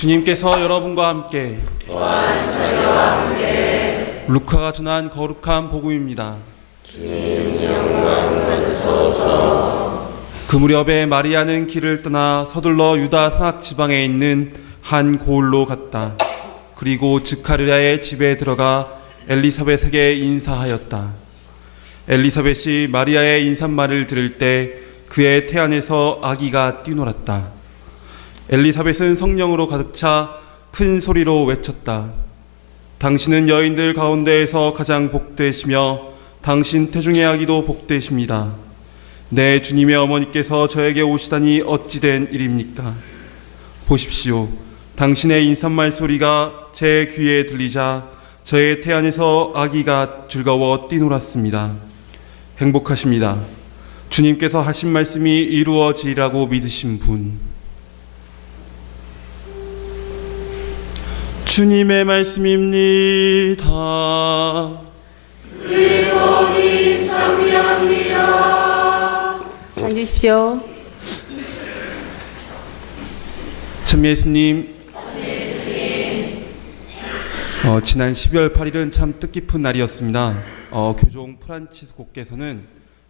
주님께서 여러분과 함께 루카가 전한 거룩한 복음입니다. 주님 영광 받으소서. 그 무렵에 마리아는 길을 떠나 서둘러 유다 산악 지방에 있는 한 고을로 갔다. 그리고 즉가랴의 집에 들어가 엘리사벳에게 인사하였다. 엘리사벳이 마리아의 인사말을 들을 때 그의 태안에서 아기가 뛰놀았다. 엘리사벳은 성령으로 가득 차 큰 소리로 외쳤다. 당신은 여인들 가운데에서 가장 복되시며 당신 태중의 아기도 복되십니다. 내 주님의 어머니께서 저에게 오시다니 어찌된 일입니까? 보십시오. 당신의 인사말 소리가 제 귀에 들리자 저의 태안에서 아기가 즐거워 뛰놀았습니다. 행복하십니다. 주님께서 하신 말씀이 이루어지리라고 믿으신 분. 주님의 말씀입니다. 그리스도님 찬미합니다. 앉으십시오. 참 예수님, 지난 12월 8일은 참 뜻깊은 날이었습니다. 교종 프란치스코께서는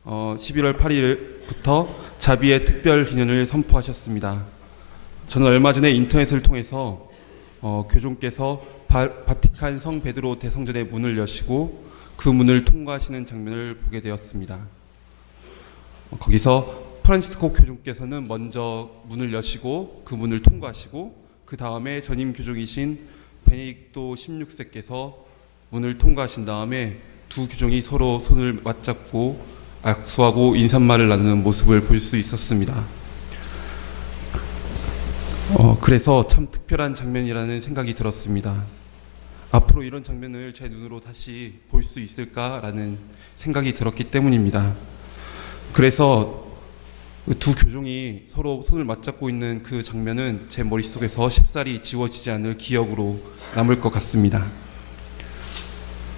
11월 8일부터 자비의 특별 기년을 선포하셨습니다. 저는 얼마 전에 인터넷을 통해서 교종께서 바티칸 성 베드로 대성전의 문을 여시고 그 문을 통과하시는 장면을 보게 되었습니다. 거기서 프란치스코 교종께서는 먼저 문을 여시고 그 문을 통과하시고 그 다음에 전임 교종이신 베네딕토 16세께서 문을 통과하신 다음에 두 교종이 서로 손을 맞잡고 악수하고 인사말을 나누는 모습을 볼 수 있었습니다. 그래서 참 특별한 장면이라는 생각이 들었습니다. 앞으로 이런 장면을 제 눈으로 다시 볼 수 있을까라는 생각이 들었기 때문입니다. 그래서 두 교종이 서로 손을 맞잡고 있는 그 장면은 제 머릿속에서 쉽사리 지워지지 않을 기억으로 남을 것 같습니다.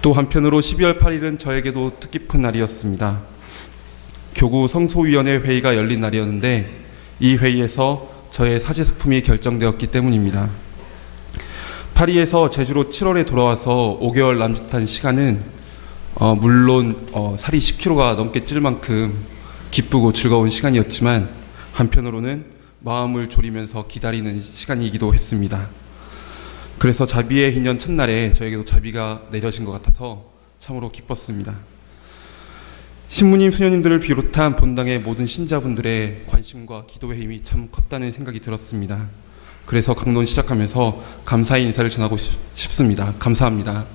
또 한편으로 12월 8일은 저에게도 뜻깊은 날이었습니다. 교구 성소위원회 회의가 열린 날이었는데 이 회의에서 저의 사제소품이 결정되었기 때문입니다. 파리에서 제주로 7월에 돌아와서 5개월 남짓한 시간은 물론 살이 10kg가 넘게 찔 만큼 기쁘고 즐거운 시간이었지만 한편으로는 마음을 졸이면서 기다리는 시간이기도 했습니다. 그래서 자비의 희년 첫날에 저에게도 자비가 내려진 것 같아서 참으로 기뻤습니다. 신부님, 수녀님들을 비롯한 본당의 모든 신자분들의 관심과 기도의 힘이 참 컸다는 생각이 들었습니다. 그래서 강론 시작하면서 감사의 인사를 전하고 싶습니다. 감사합니다.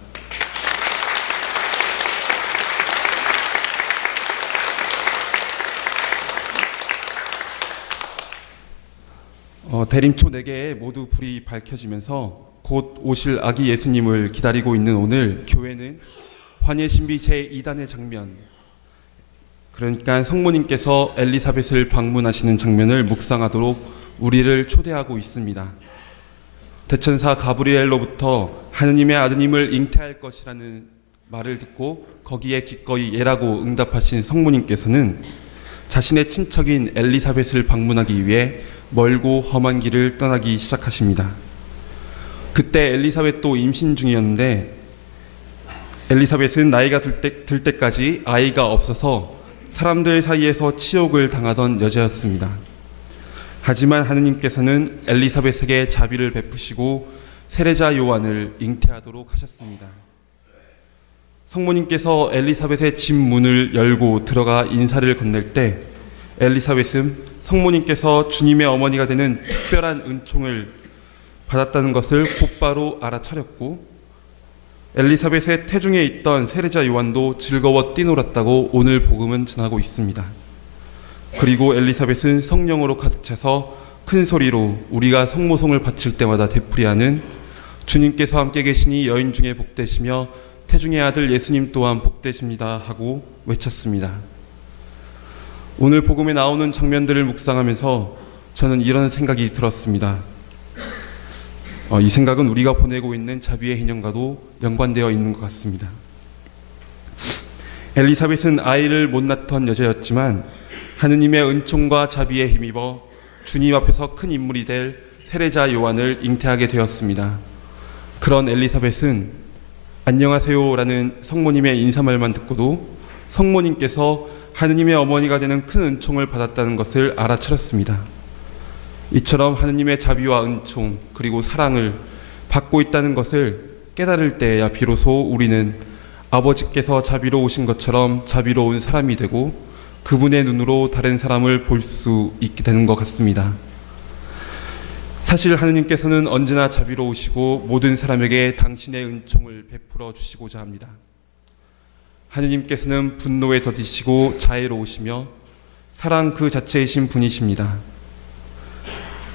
대림초 4개에 모두 불이 밝혀지면서 곧 오실 아기 예수님을 기다리고 있는 오늘 교회는 환예신비 제2단의 장면, 그러니까 성모님께서 엘리사벳을 방문하시는 장면을 묵상하도록 우리를 초대하고 있습니다. 대천사 가브리엘로부터 하느님의 아드님을 잉태할 것이라는 말을 듣고 거기에 기꺼이 예라고 응답하신 성모님께서는 자신의 친척인 엘리사벳을 방문하기 위해 멀고 험한 길을 떠나기 시작하십니다. 그때 엘리사벳도 임신 중이었는데 엘리사벳은 나이가 들 때까지 아이가 없어서 사람들 사이에서 치욕을 당하던 여자였습니다. 하지만 하느님께서는 엘리사벳에게 자비를 베푸시고 세례자 요한을 잉태하도록 하셨습니다. 성모님께서 엘리사벳의 집 문을 열고 들어가 인사를 건넬 때 엘리사벳은 성모님께서 주님의 어머니가 되는 특별한 은총을 받았다는 것을 곧바로 알아차렸고 엘리사벳의 태중에 있던 세례자 요한도 즐거워 뛰놀았다고 오늘 복음은 전하고 있습니다. 그리고 엘리사벳은 성령으로 가득 차서 큰 소리로 우리가 성모송을 바칠 때마다 되풀이하는 주님께서 함께 계시니 여인 중에 복되시며 태중의 아들 예수님 또한 복되십니다 하고 외쳤습니다. 오늘 복음에 나오는 장면들을 묵상하면서 저는 이런 생각이 들었습니다. 이 생각은 우리가 보내고 있는 자비의 희년과도 연관되어 있는 것 같습니다. 엘리사벳은 아이를 못 낳던 여자였지만 하느님의 은총과 자비에 힘입어 주님 앞에서 큰 인물이 될 세례자 요한을 잉태하게 되었습니다. 그런 엘리사벳은 안녕하세요라는 성모님의 인사말만 듣고도 성모님께서 하느님의 어머니가 되는 큰 은총을 받았다는 것을 알아차렸습니다. 이처럼 하느님의 자비와 은총 그리고 사랑을 받고 있다는 것을 깨달을 때야 비로소 우리는 아버지께서 자비로우신 것처럼 자비로운 사람이 되고 그분의 눈으로 다른 사람을 볼 수 있게 되는 것 같습니다. 사실 하느님께서는 언제나 자비로우시고 모든 사람에게 당신의 은총을 베풀어 주시고자 합니다. 하느님께서는 분노에 더디시고 자애로우시며 사랑 그 자체이신 분이십니다.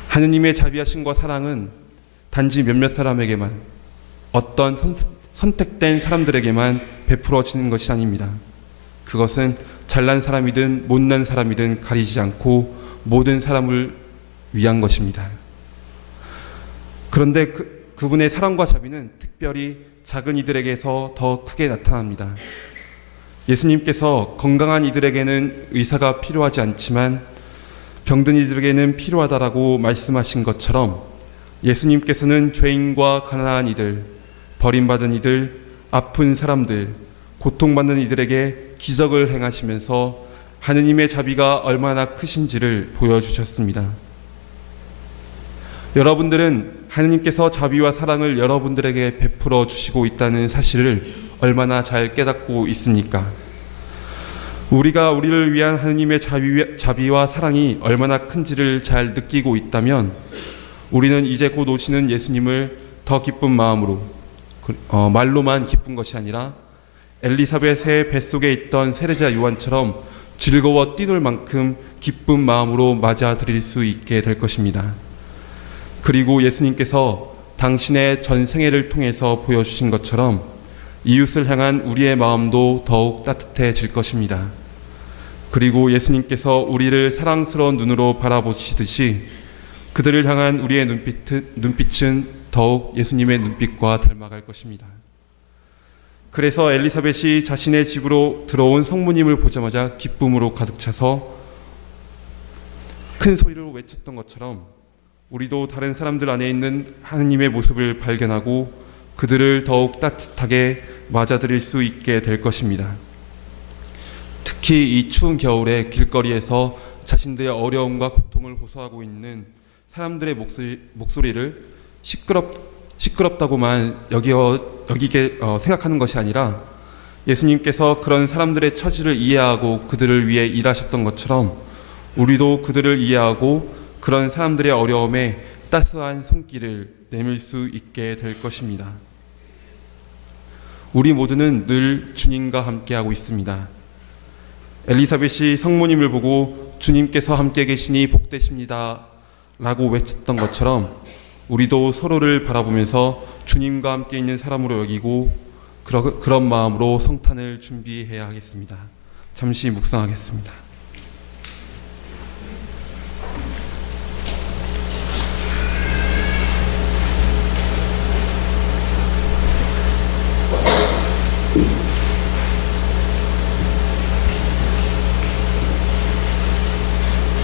하느님의 자비하심과 사랑은 단지 몇몇 사람에게만, 어떤 선택된 사람들에게만 베풀어지는 것이 아닙니다. 그것은 잘난 사람이든 못난 사람이든 가리지 않고 모든 사람을 위한 것입니다. 그런데 그분의 사랑과 자비는 특별히 작은 이들에게서 더 크게 나타납니다. 예수님께서 건강한 이들에게는 의사가 필요하지 않지만 병든 이들에게는 필요하다라고 말씀하신 것처럼 예수님께서는 죄인과 가난한 이들, 버림받은 이들, 아픈 사람들, 고통받는 이들에게 기적을 행하시면서 하느님의 자비가 얼마나 크신지를 보여주셨습니다. 여러분들은 하느님께서 자비와 사랑을 여러분들에게 베풀어 주시고 있다는 사실을 얼마나 잘 깨닫고 있습니까? 우리가 우리를 위한 하느님의 자비와 사랑이 얼마나 큰지를 잘 느끼고 있다면 우리는 이제 곧 오시는 예수님을 더 기쁜 마음으로, 말로만 기쁜 것이 아니라 엘리사벳의 뱃속에 있던 세례자 요한처럼 즐거워 뛰놀 만큼 기쁜 마음으로 맞아들일 수 있게 될 것입니다. 그리고 예수님께서 당신의 전 생애를 통해서 보여주신 것처럼 이웃을 향한 우리의 마음도 더욱 따뜻해질 것입니다. 그리고 예수님께서 우리를 사랑스러운 눈으로 바라보시듯이 그들을 향한 우리의 눈빛은 더욱 예수님의 눈빛과 닮아갈 것입니다. 그래서 엘리사벳이 자신의 집으로 들어온 성모님을 보자마자 기쁨으로 가득 차서 큰 소리로 외쳤던 것처럼 우리도 다른 사람들 안에 있는 하느님의 모습을 발견하고 그들을 더욱 따뜻하게 맞아들일 수 있게 될 것입니다. 특히 이 추운 겨울에 길거리에서 자신들의 어려움과 고통을 호소하고 있는 사람들의 목소리를 시끄럽다고만 여기게 생각하는 것이 아니라 예수님께서 그런 사람들의 처지를 이해하고 그들을 위해 일하셨던 것처럼 우리도 그들을 이해하고 그런 사람들의 어려움에 따스한 손길을 내밀 수 있게 될 것입니다. 우리 모두는 늘 주님과 함께하고 있습니다. 엘리사벳이 성모님을 보고 주님께서 함께 계시니 복되십니다 라고 외쳤던 것처럼 우리도 서로를 바라보면서 주님과 함께 있는 사람으로 여기고 그런 마음으로 성탄을 준비해야 하겠습니다. 잠시 묵상하겠습니다.